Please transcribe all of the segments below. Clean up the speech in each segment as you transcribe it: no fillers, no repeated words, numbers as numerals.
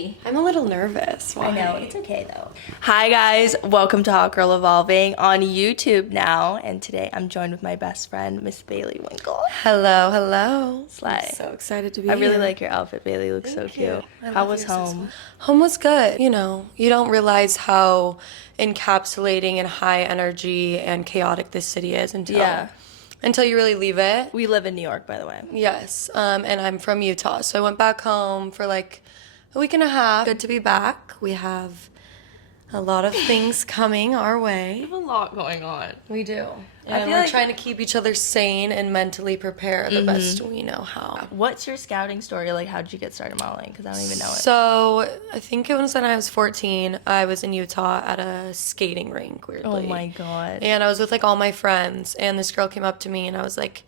I'm a little nervous. Why? I know, it's okay though. Hi guys, welcome to Hot Girl Evolving on YouTube now, and today I'm joined with my best friend, Miss Baylee Winkel. Hello, hello. Slay. I'm so excited to be I here. really like your outfit, Baylee. You look so Thank you. cute. I How love was yours as home? well. Home was good. You know, you don't realize how encapsulating and high energy and chaotic this city is until you really leave it. We live in New York, by the way. Yes, and I'm from Utah, so I went back home for like a week and a half. Good to be back. We have a lot of things coming our way. We have a lot going on. We do. I And feel we're like- trying to keep each other sane and mentally prepare the best we know how. What's your scouting story? Like, how did you get started modeling? Because I don't even know it. So, I think it was when I was 14. I was in Utah at a skating rink, weirdly. Oh my god. And I was with like all my friends, and this girl came up to me, and I was like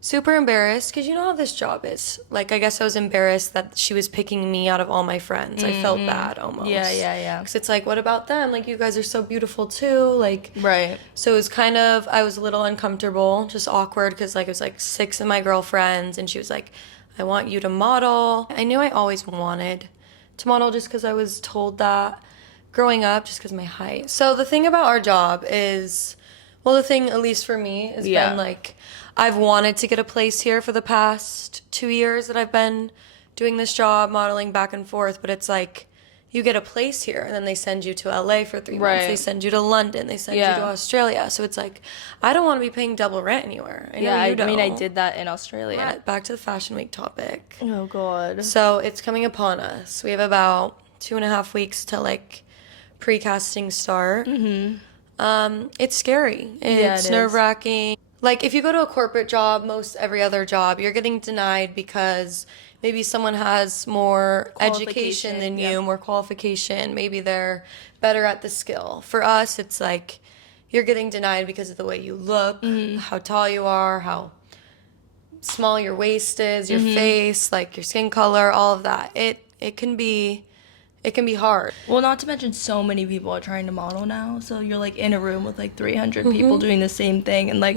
super embarrassed because you know how this job is. Like, I guess I was embarrassed that she was picking me out of all my friends. I felt bad almost. Yeah. Because it's like, what about them? Like, you guys are so beautiful too. Like, Right. so it was kind of, I was a little uncomfortable, just awkward, because like it was like 6 of my girlfriends, and she was like, I want you to model. I knew I always wanted to model just because I was told that growing up, just because of my height. So the thing about our job is, well, the thing, at least for me, has been like, I've wanted to get a place here for the past 2 years that I've been doing this job, modeling back and forth, but it's like, you get a place here, and then they send you to LA for 3 months. Right. They send you to London. They send you to Australia. So it's like, I don't want to be paying double rent anywhere. I know you don't. I mean, I did that in Australia. But back to the Fashion Week topic. Oh god. So it's coming upon us. We have about 2.5 weeks to like pre-casting start. It's scary. It's it is. nerve-wracking. Like, if you go to a corporate job, most every other job, you're getting denied because maybe someone has more education than you, more qualification. Maybe they're better at the skill. For us, it's like you're getting denied because of the way you look, how tall you are, how small your waist is, your face, like your skin color, all of that. It can be hard. Well, not to mention so many people are trying to model now. So you're like in a room with like 300 people doing the same thing. And like,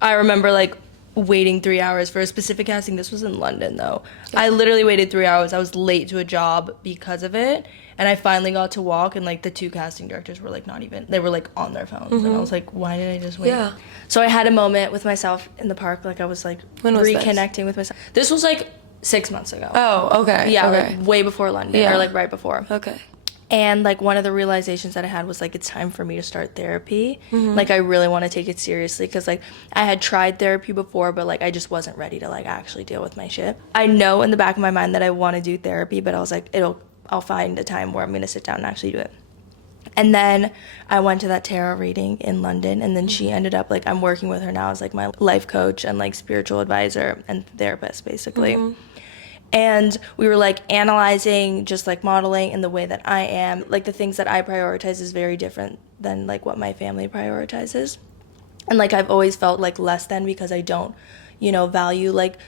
I remember like waiting 3 hours for a specific casting. This was in London though. I literally waited 3 hours. I was late to a job because of it. And I finally got to walk, and like the 2 casting directors were like not even, they were like on their phones. And I was like, why did I just wait? Yeah. So I had a moment with myself in the park. Like I was like reconnecting with myself. This was like 6 months ago. Oh, okay. Yeah, okay. like way before London, or like right before. Okay. And like one of the realizations that I had was like, it's time for me to start therapy. Like I really want to take it seriously, because like I had tried therapy before, but like I just wasn't ready to like actually deal with my shit. I know in the back of my mind that I want to do therapy, but I was like, I'll find a time where I'm gonna sit down and actually do it. And then I went to that tarot reading in London, and then she ended up like, I'm working with her now as like my life coach and like spiritual advisor and therapist basically. And we were like analyzing just like modeling and the way that I am, like the things that I prioritize is very different than like what my family prioritizes. And like I've always felt like less than, because I don't, value like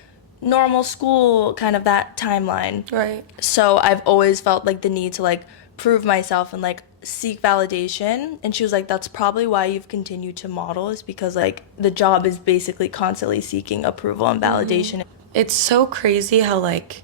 normal school, kind of that timeline. Right. So I've always felt like the need to like prove myself and like seek validation. And she was like, that's probably why you've continued to model, is because like the job is basically constantly seeking approval and validation. It's so crazy how, like,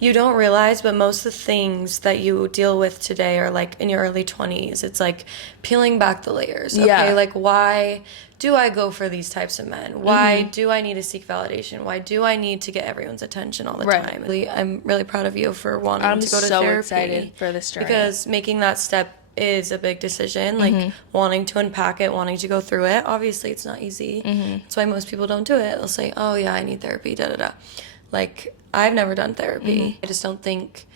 you don't realize, but most of the things that you deal with today are, like, in your early 20s. It's, like, peeling back the layers. Okay, Yeah. like, why do I go for these types of men? Why do I need to seek validation? Why do I need to get everyone's attention all the time? I'm really proud of you for wanting to go to therapy. I'm so excited for this journey. Because making that step is a big decision, like wanting to unpack it, wanting to go through it. Obviously, it's not easy. That's why most people don't do it. They'll say, oh, yeah, I need therapy, da-da-da. Like, I've never done therapy. I just don't think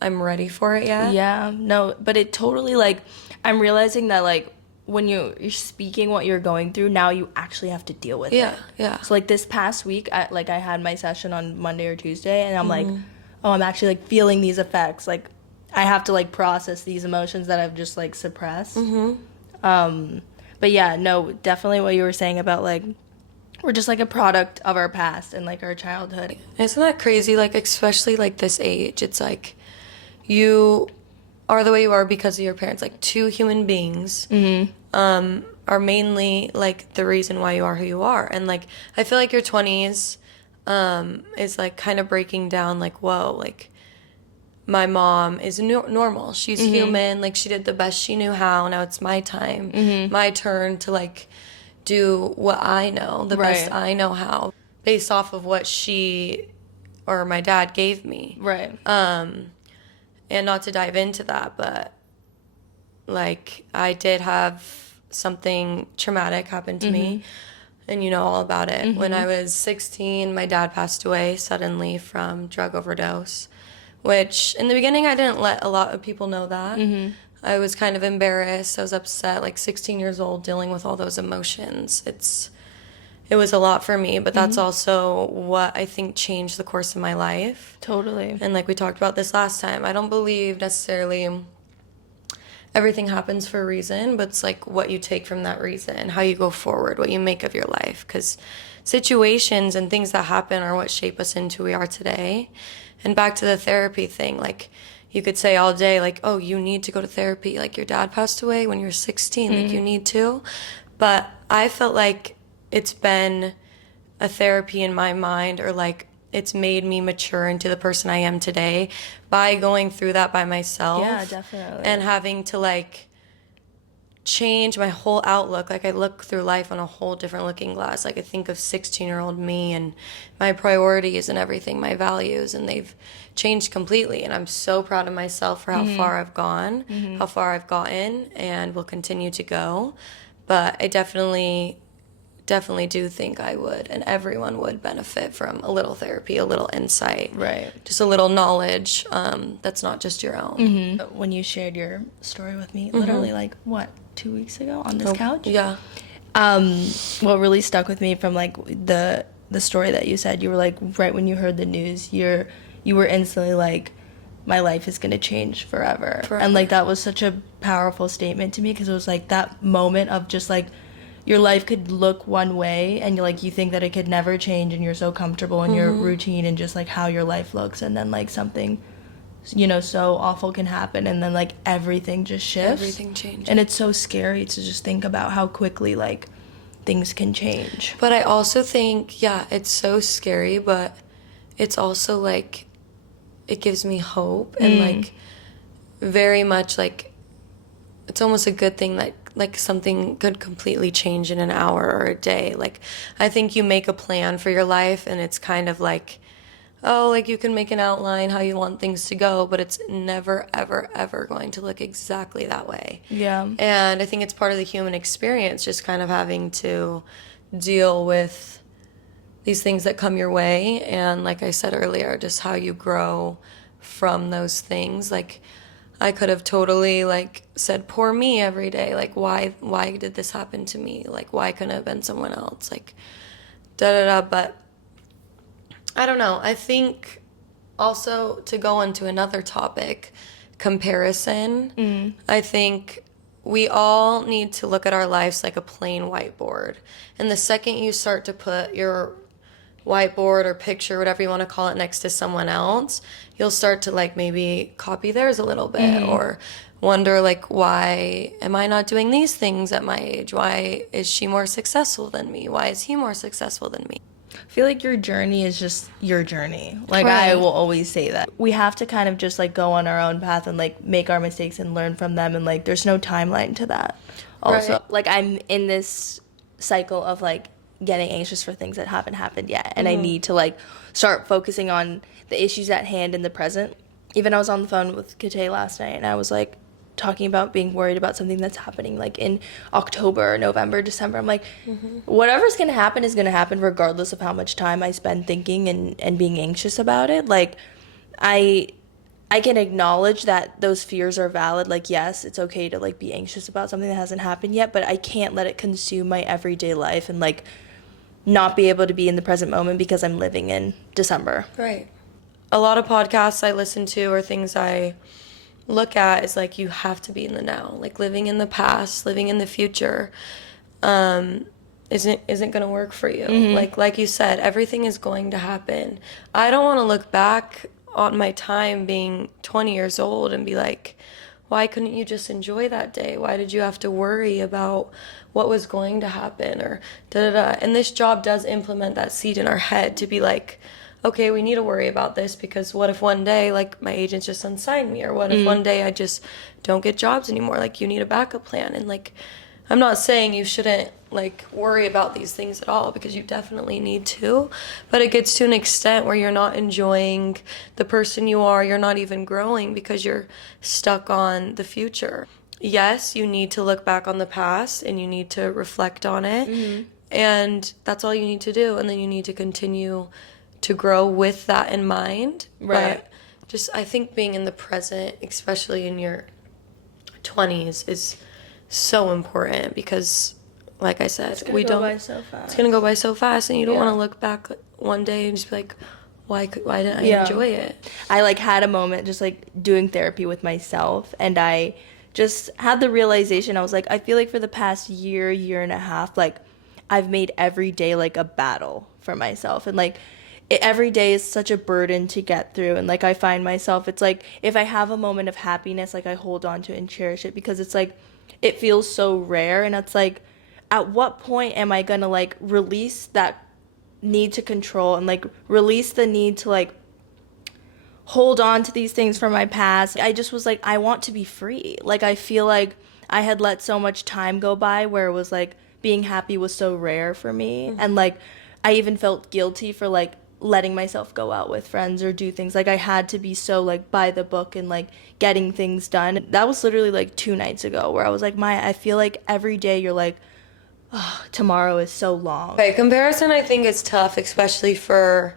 I'm ready for it yet. Yeah, no, but it totally, like, I'm realizing that, like, when you're speaking what you're going through, now you actually have to deal with it. Yeah. So, like, this past week, I had my session on Monday or Tuesday, and I'm like, oh, I'm actually, like, feeling these effects. Like, I have to like process these emotions that I've just like suppressed. But yeah, no, definitely what you were saying about like, we're just like a product of our past and like our childhood. Isn't that crazy? Like, especially like this age, it's like you are the way you are because of your parents. Like, 2 human beings are mainly like the reason why you are who you are. And like, I feel like your 20s is like kind of breaking down like, whoa, like my mom is normal. She's human. Like, she did the best she knew how. Now it's my time, my turn to, like, do what I know, the best I know how, based off of what she or my dad gave me. Right. And not to dive into that, but, like, I did have something traumatic happen to me, and you know all about it. When I was 16, my dad passed away suddenly from drug overdose, which in the beginning I didn't let a lot of people know that. I was kind of embarrassed. I was upset, like 16 years old, dealing with all those emotions. It was a lot for me, but that's also what I think changed the course of my life. Totally. And like we talked about this last time, I don't believe necessarily everything happens for a reason, but it's like what you take from that reason, how you go forward, what you make of your life. Because situations and things that happen are what shape us into who we are today. And back to the therapy thing, like, you could say all day, like, oh, you need to go to therapy. Like, your dad passed away when you were 16. Like, you need to. But I felt like it's been a therapy in my mind, or like it's made me mature into the person I am today by going through that by myself. Yeah, definitely. And having to, like, change my whole outlook. Like, I look through life on a whole different looking glass. Like, I think of 16-year-old me and my priorities and everything, my values, and they've changed completely. And I'm so proud of myself for how far I've gone, how far I've gotten, and will continue to go. But I definitely do think I would, and everyone would benefit from a little therapy, a little insight, Right. just a little knowledge that's not just your own. When you shared your story with me, literally, like, what, 2 weeks ago on this couch? Yeah. What really stuck with me from, like, the story that you said, you were like, right when you heard the news, you were instantly like, my life is going to change forever. And, like, that was such a powerful statement to me, because it was like that moment of just, like, your life could look one way, and you think that it could never change, and you're so comfortable in your routine and just, like, how your life looks, and then, like, something, so awful can happen, and then, like, everything just shifts. Everything changes. And it's so scary to just think about how quickly, like, things can change. But I also think, yeah, it's so scary, but it's also, like, it gives me hope, and, like, very much, like, it's almost a good thing that, like, something could completely change in an hour or a day. Like, I think you make a plan for your life, and it's kind of like, oh, like, you can make an outline how you want things to go, but it's never, ever, ever going to look exactly that way. Yeah. And I think it's part of the human experience, just kind of having to deal with these things that come your way. And like I said earlier, just how you grow from those things. Like, I could have totally, like, said, poor me every day. Like, why did this happen to me? Like, why couldn't it have been someone else? Like, da-da-da. But I don't know. I think also, to go into another topic, comparison, I think we all need to look at our lives like a plain whiteboard. And the second you start to put your whiteboard or picture, whatever you want to call it, next to someone else, you'll start to, like, maybe copy theirs a little bit, or wonder, like, why am I not doing these things at my age? Why is she more successful than me? Why is he more successful than me? I feel like your journey is just your journey. Like, Right. I will always say that. We have to kind of just, like, go on our own path and, like, make our mistakes and learn from them, and, like, there's no timeline to that. Also, Right. like, I'm in this cycle of, like, getting anxious for things that haven't happened yet, and I need to, like, start focusing on the issues at hand in the present. Even I was on the phone with Kate last night, and I was, like, talking about being worried about something that's happening, like, in October, November, December. I'm like, whatever's gonna happen is gonna happen regardless of how much time I spend thinking and being anxious about it. Like, I can acknowledge that those fears are valid. Like, yes, it's okay to, like, be anxious about something that hasn't happened yet, but I can't let it consume my everyday life and, like, not be able to be in the present moment because I'm living in December. Right. A lot of podcasts I listen to or things I look at is, like, you have to be in the now. Like, living in the past, living in the future isn't going to work for you. Like you said, everything is going to happen. I don't want to look back on my time being 20 years old and be like, why couldn't you just enjoy that day? Why did you have to worry about what was going to happen, or da-da-da? And this job does implement that seed in our head to be like, okay, we need to worry about this because what if one day, like, my agents just unsign me? Or what if one day I just don't get jobs anymore? Like, you need a backup plan. And, like, I'm not saying you shouldn't, like, worry about these things at all because you definitely need to. But it gets to an extent where you're not enjoying the person you are. You're not even growing because you're stuck on the future. Yes, you need to look back on the past and you need to reflect on it. And that's all you need to do. And then you need to continue to grow with that in mind. Right. But just, I think being in the present, especially in your 20s, is so important because, like I said, It's gonna go by so fast. It's gonna go by so fast, and you don't Yeah. want to look back one day and just be like, why didn't I Yeah. enjoy it? I like had a moment just like doing therapy with myself, and I just had the realization. I was like, I feel like for the past year and a half, like I've made every day like a battle for myself, and like every day is such a burden to get through. And like I find myself, it's like if I have a moment of happiness, like I hold on to it and cherish it because it's like it feels so rare. And it's like, at what point am I gonna like release that need to control and like release the need to like hold on to these things from my past? I just was like, I want to be free. Like I feel like I had let so much time go by where it was like being happy was so rare for me. And like I even felt guilty for like letting myself go out with friends or do things. Like I had to be so like by the book and like getting things done. That was literally like 2 nights ago where I was like, Maya, I feel like every day you're like, oh, tomorrow is so long. Okay, comparison I think is tough, especially for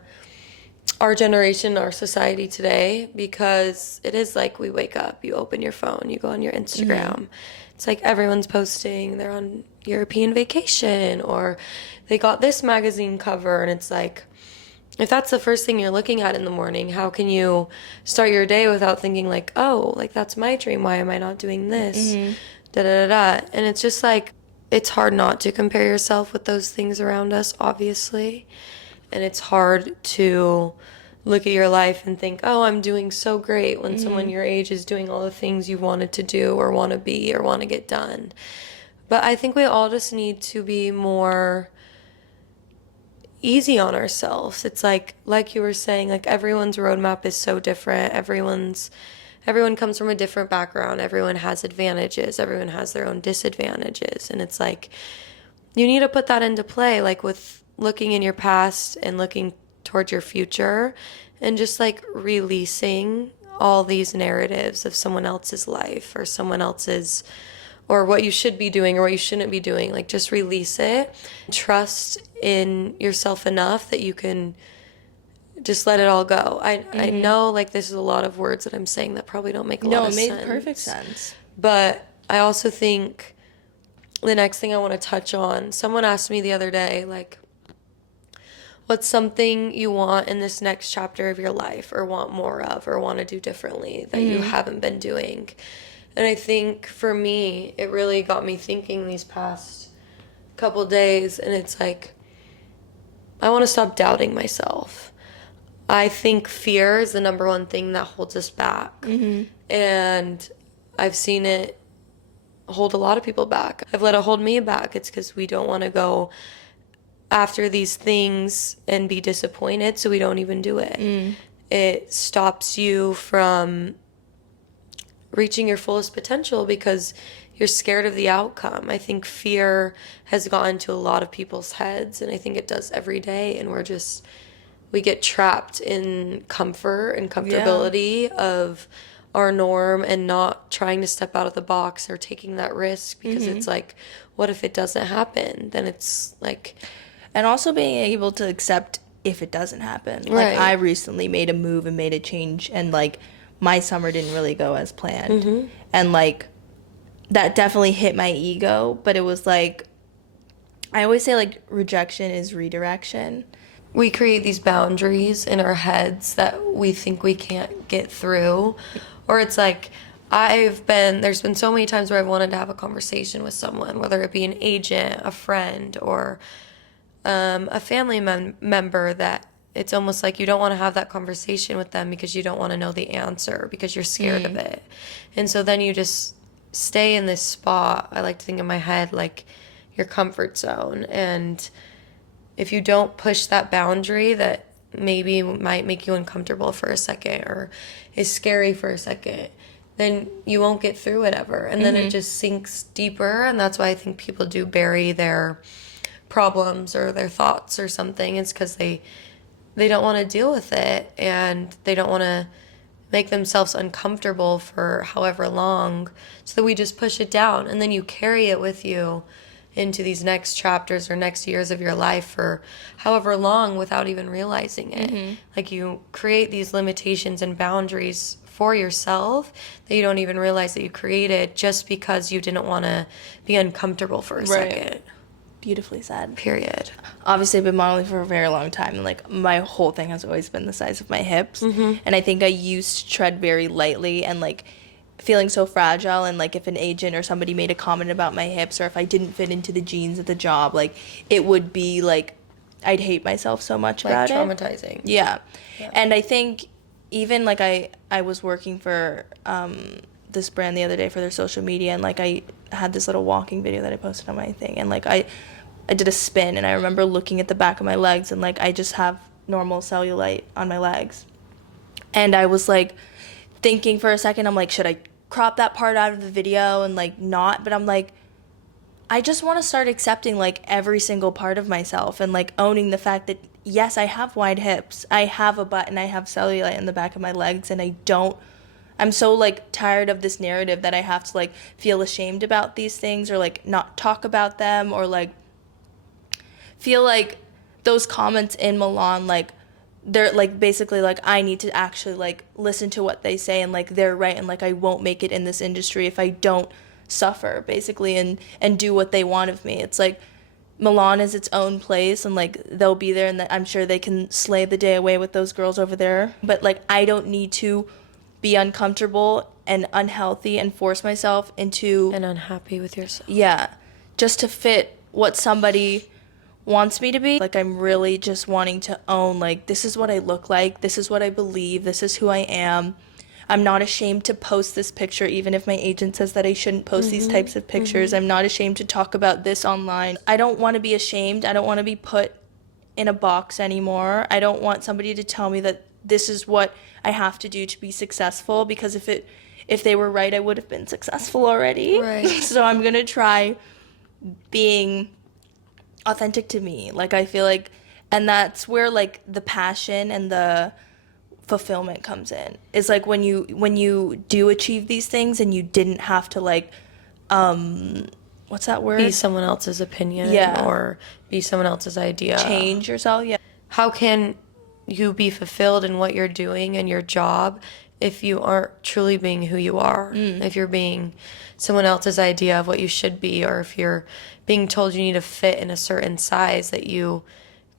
our generation, our society today, because it is like we wake up, you open your phone, you go on your Instagram. It's like everyone's posting they're on European vacation or they got this magazine cover, and it's like, if that's the first thing you're looking at in the morning, how can you start your day without thinking like, oh, like that's my dream, why am I not doing this? Da da da da. And it's just like, it's hard not to compare yourself with those things around us, obviously. And it's hard to look at your life and think, oh, I'm doing so great, when someone your age is doing all the things you wanted to do or want to be or want to get done. But I think we all just need to be more easy on ourselves. It's like you were saying, like everyone's roadmap is so different. Everyone comes from a different background. Everyone has advantages. Everyone has their own disadvantages. And it's like, you need to put that into play, like with looking in your past and looking towards your future and just like releasing all these narratives of someone else's life or someone else's, or what you should be doing or what you shouldn't be doing. Like just release it. Trust in yourself enough that you can just let it all go. I know like this is a lot of words that I'm saying that probably don't make a lot of sense. No, it made perfect sense. But I also think the next thing I want to touch on, someone asked me the other day, like, what's something you want in this next chapter of your life or want more of or want to do differently that you haven't been doing? And I think for me, it really got me thinking these past couple days, and it's like, I want to stop doubting myself. I think fear is the number one thing that holds us back. And I've seen it hold a lot of people back. I've let it hold me back. It's because we don't want to go after these things and be disappointed, so we don't even do it. It stops you from reaching your fullest potential because you're scared of the outcome. I think fear has gotten to a lot of people's heads, and I think it does every day, and we get trapped in comfort and comfortability of our norm and not trying to step out of the box or taking that risk because it's like, what if it doesn't happen? Then it's like... And also being able to accept if it doesn't happen. Right. Like I recently made a move and made a change, and like my summer didn't really go as planned. And like that definitely hit my ego, but it was like, I always say like rejection is redirection. We create these boundaries in our heads that we think we can't get through. Or it's like, there's been so many times where I've wanted to have a conversation with someone, whether it be an agent, a friend, or a family member, that it's almost like you don't want to have that conversation with them because you don't want to know the answer because you're scared of it. And so then you just stay in this spot, I like to think in my head, like your comfort zone. And if you don't push that boundary that maybe might make you uncomfortable for a second or is scary for a second, then you won't get through it ever. And then it just sinks deeper. And that's why I think people do bury their problems or their thoughts or something. It's because they don't want to deal with it, and they don't want to make themselves uncomfortable for however long. So we just push it down, and then you carry it with you into these next chapters or next years of your life for however long without even realizing it. Like, you create these limitations and boundaries for yourself that you don't even realize that you created just because you didn't want to be uncomfortable for a second. Beautifully said. Period. Obviously, I've been modeling for a very long time, and like my whole thing has always been the size of my hips. And I think I used to tread very lightly and like feeling so fragile, and like if an agent or somebody made a comment about my hips, or if I didn't fit into the jeans at the job, like it would be like I'd hate myself so much about it. Traumatizing. Yeah. And I think even like I was working for this brand the other day for their social media, and like I had this little walking video that I posted on my thing, and like I did a spin, and I remember looking at the back of my legs, and like I just have normal cellulite on my legs, and I was like thinking for a second, I'm like, should I crop that part out of the video and like not? But I'm like, I just want to start accepting like every single part of myself, and like owning the fact that yes, I have wide hips, I have a butt, and I have cellulite in the back of my legs, and I'm so like tired of this narrative that I have to like feel ashamed about these things, or like not talk about them, or like feel like those comments in Milan, like they're like basically like I need to actually like listen to what they say, and like they're right, and like I won't make it in this industry if I don't suffer basically and do what they want of me. It's like Milan is its own place, and like they'll be there, and I'm sure they can slay the day away with those girls over there, but like I don't need to be uncomfortable and unhealthy and force myself into And unhappy with yourself. Yeah, just to fit what somebody wants me to be. Like, I'm really just wanting to own, like, this is what I look like, this is what I believe, this is who I am. I'm not ashamed to post this picture, even if my agent says that I shouldn't post these types of pictures. I'm not ashamed to talk about this online. I don't want to be ashamed. I don't want to be put in a box anymore. I don't want somebody to tell me that this is what I have to do to be successful, because if they were right, I would have been successful already. Right. So I'm going to try being authentic to me. Like, I feel like, and that's where like the passion and the fulfillment comes in. It's like when you do achieve these things and you didn't have to like what's that word? Be someone else's opinion. Yeah. Or be someone else's idea. Change yourself. Yeah. How can you be fulfilled in what you're doing and your job if you aren't truly being who you are? If you're being someone else's idea of what you should be, or if you're being told you need to fit in a certain size that you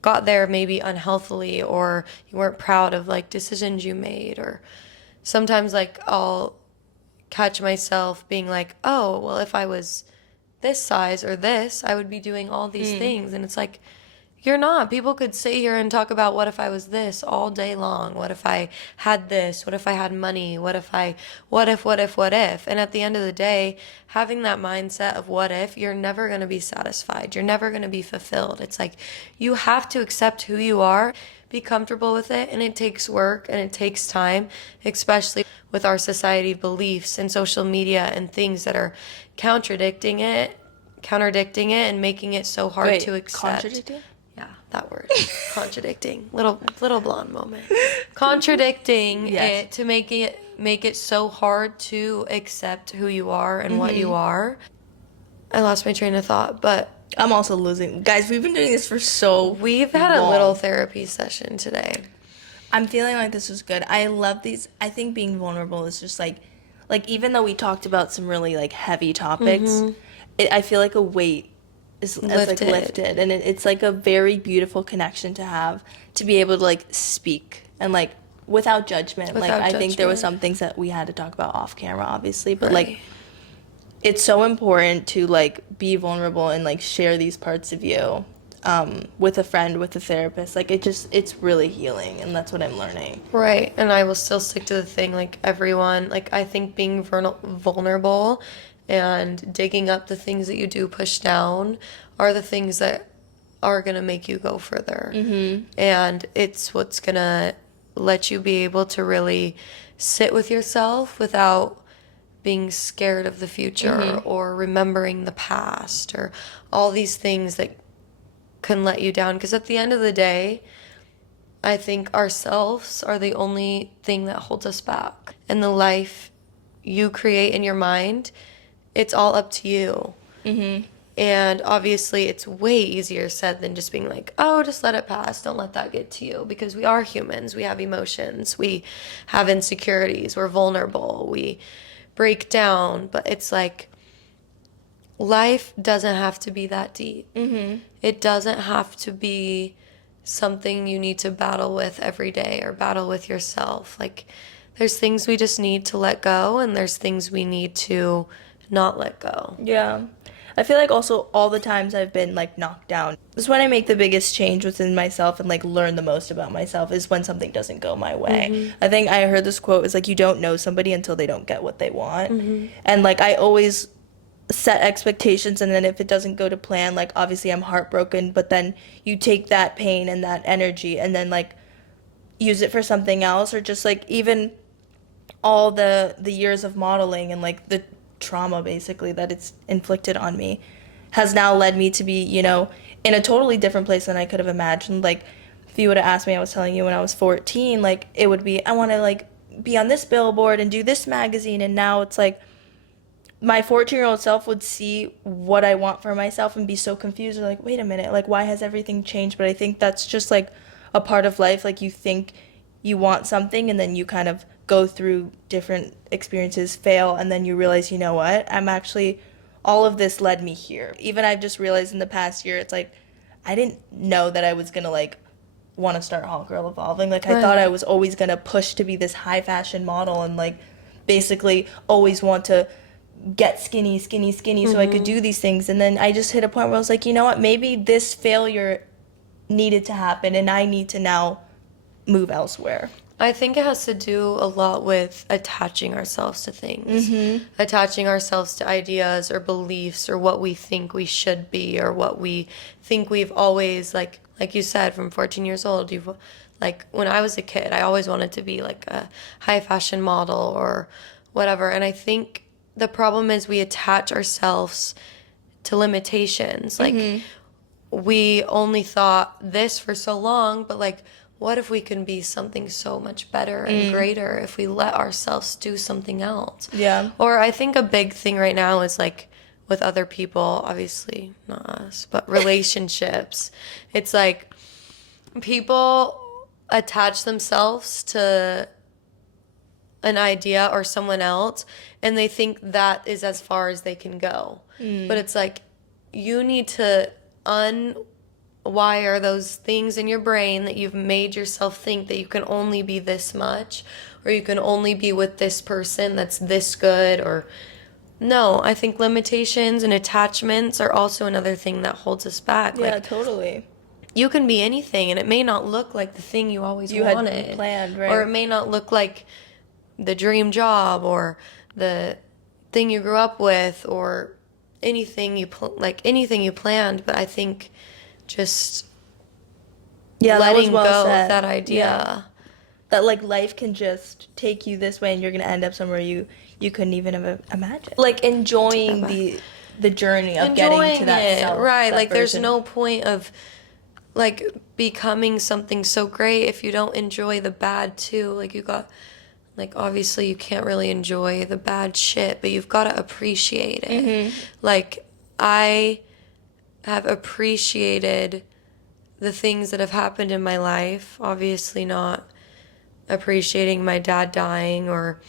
got there maybe unhealthily, or you weren't proud of like decisions you made. Or sometimes like I'll catch myself being like, oh, well, if I was this size or this, I would be doing all these things. And it's like, you're not. People could sit here and talk about what if I was this all day long? What if I had this? What if I had money? What if? And at the end of the day, having that mindset of what if, you're never going to be satisfied. You're never going to be fulfilled. It's like, you have to accept who you are, be comfortable with it, and it takes work and it takes time, especially with our society beliefs and social media and things that are contradicting it and making it so hard to accept. Contradicting? Yeah, that word. Contradicting. Little blonde moment. Contradicting it to make it so hard to accept who you are and what you are. I lost my train of thought, but I'm also losing. Guys, we've been doing this for so we've had a little therapy session today. I'm feeling like this was good. I love these. I think being vulnerable is just like even though we talked about some really like heavy topics, I feel like a weight is lifted, and it's like a very beautiful connection to have, to be able to like speak and like without judgment. I think there was some things that we had to talk about off camera, obviously, but like it's so important to like be vulnerable and like share these parts of you with a friend, with a therapist. Like it's really healing, and that's what I'm learning. Right. And I will still stick to the thing, like everyone, like I think being vulnerable and digging up the things that you do push down are the things that are going to make you go further. And it's what's going to let you be able to really sit with yourself without being scared of the future or remembering the past or all these things that can let you down. Because at the end of the day, I think ourselves are the only thing that holds us back. And the life you create in your mind, it's all up to you. And obviously it's way easier said than just being like, oh, just let it pass. Don't let that get to you. Because we are humans. We have emotions. We have insecurities. We're vulnerable. We break down. But it's like, life doesn't have to be that deep. It doesn't have to be something you need to battle with every day or battle with yourself. Like, there's things we just need to let go, and there's things we need to not let go. Yeah. I feel like also all the times I've been like knocked down, this is when I make the biggest change within myself and like learn the most about myself, is when something doesn't go my way. I think I heard this quote, is like, you don't know somebody until they don't get what they want. And like, I always set expectations, and then if it doesn't go to plan, like obviously I'm heartbroken, but then you take that pain and that energy and then like use it for something else, or just like even all the years of modeling and like the trauma basically that it's inflicted on me has now led me to be, you know, in a totally different place than I could have imagined. Like, if you would have asked me, I was telling you when I was 14, like it would be, I want to like be on this billboard and do this magazine, and now it's like my 14-year-old self would see what I want for myself and be so confused, or like, wait a minute, like why has everything changed? But I think that's just like a part of life. Like, you think you want something, and then you kind of go through different experiences, fail, and then you realize, you know what, I'm actually, all of this led me here. Even I've just realized in the past year, it's like, I didn't know that I was gonna like want to start Hot Girl Evolving. Like, I thought I was always gonna push to be this high fashion model and like basically always want to get skinny so I could do these things. And then I just hit a point where I was like, you know what, maybe this failure needed to happen and I need to now move elsewhere. I think it has to do a lot with attaching ourselves to things, attaching ourselves to ideas or beliefs or what we think we should be or what we think we've always, like you said, from 14 years old, like when I was a kid, I always wanted to be like a high fashion model or whatever. And I think the problem is we attach ourselves to limitations. Like, we only thought this for so long, but like, what if we can be something so much better and greater if we let ourselves do something else? Yeah. Or I think a big thing right now is like with other people, obviously not us, but relationships. It's like people attach themselves to an idea or someone else, and they think that is as far as they can go. But it's like, you need to unwire those things in your brain that you've made yourself think that you can only be this much, or you can only be with this person that's this good. Or no, I think limitations and attachments are also another thing that holds us back. Yeah, like, totally. You can be anything, and it may not look like the thing you always wanted. Had planned, right? Or it may not look like the dream job or the thing you grew up with or anything anything you planned. But I think just letting go of that idea. Yeah. That like life can just take you this way and you're gonna end up somewhere you couldn't even have imagined. Like enjoying the journey of getting to that self, right? that like version. There's no point of like becoming something so great if you don't enjoy the bad too. Like, you got, like, obviously you can't really enjoy the bad shit, but you've got to appreciate it. Like, I have appreciated the things that have happened in my life. Obviously not appreciating my dad dying or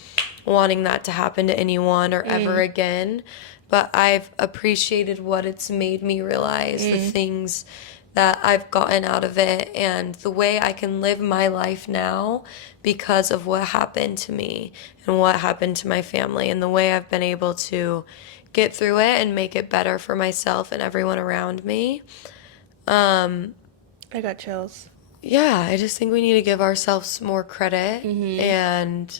wanting that to happen to anyone or ever again. But I've appreciated what it's made me realize, the things that I've gotten out of it, and the way I can live my life now because of what happened to me and what happened to my family, and the way I've been able to get through it and make it better for myself and everyone around me. I got chills. Yeah, I just think we need to give ourselves more credit and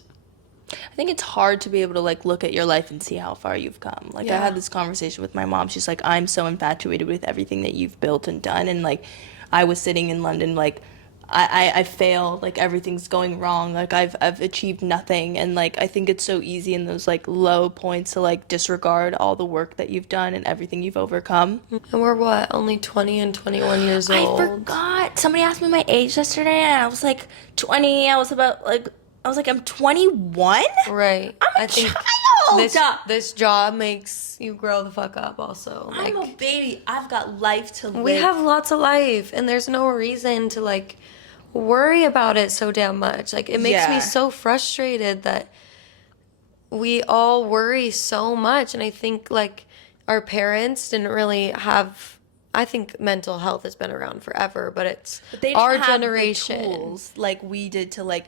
I think it's hard to be able to like look at your life and see how far you've come. Like I Yeah. had this conversation with my mom. She's like, I'm so infatuated with everything that you've built and done. And like I was sitting in London, like I fail, like everything's going wrong, like I've achieved nothing, and like I think it's so easy in those like low points to like disregard all the work that you've done and everything you've overcome. And we're what, only 20 and 21 years old? I forgot. Somebody asked me my age yesterday, and I was like 20. I was like, I'm 21? Right. I'm a I think child! this job makes you grow the fuck up also. I'm a baby. I've got life to live. We have lots of life, and there's no reason to like worry about it so damn much. Like it makes me so frustrated that we all worry so much, and I think like our parents didn't really have. I think mental health has been around forever, but it's They didn't our have generation. the tools like we did to like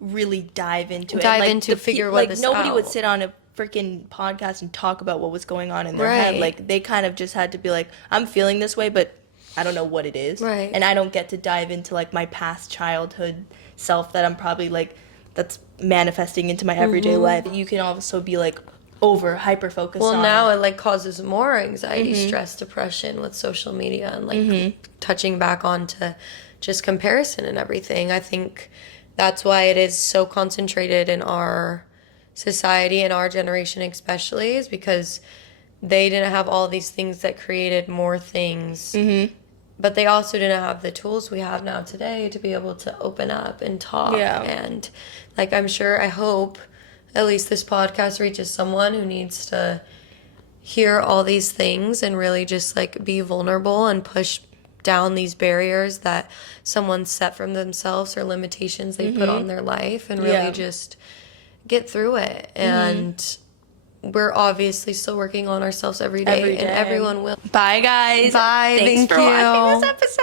really dive into it. Dive Like, into figure what like this nobody would out. sit on a freaking podcast and talk about what was going on in their Right. head. Like they kind of just had to be like, I'm feeling this way, but I don't know what it is. Right. And I don't get to dive into like my past childhood self that I'm probably like that's manifesting into my everyday life. You can also be like hyper focused on Well, now it. it like causes more anxiety, stress, depression with social media and like touching back onto just comparison and everything. I think that's why it is so concentrated in our society and our generation especially, is because they didn't have all these things that created more things. But they also didn't have the tools we have now today to be able to open up and talk. Yeah. And like I hope at least this podcast reaches someone who needs to hear all these things and really just like be vulnerable and push down these barriers that someone set from themselves or limitations they put on their life, and really just get through it. And we're obviously still working on ourselves every day, and everyone will. Bye guys. Bye. Thanks Thank for you. watching this episode.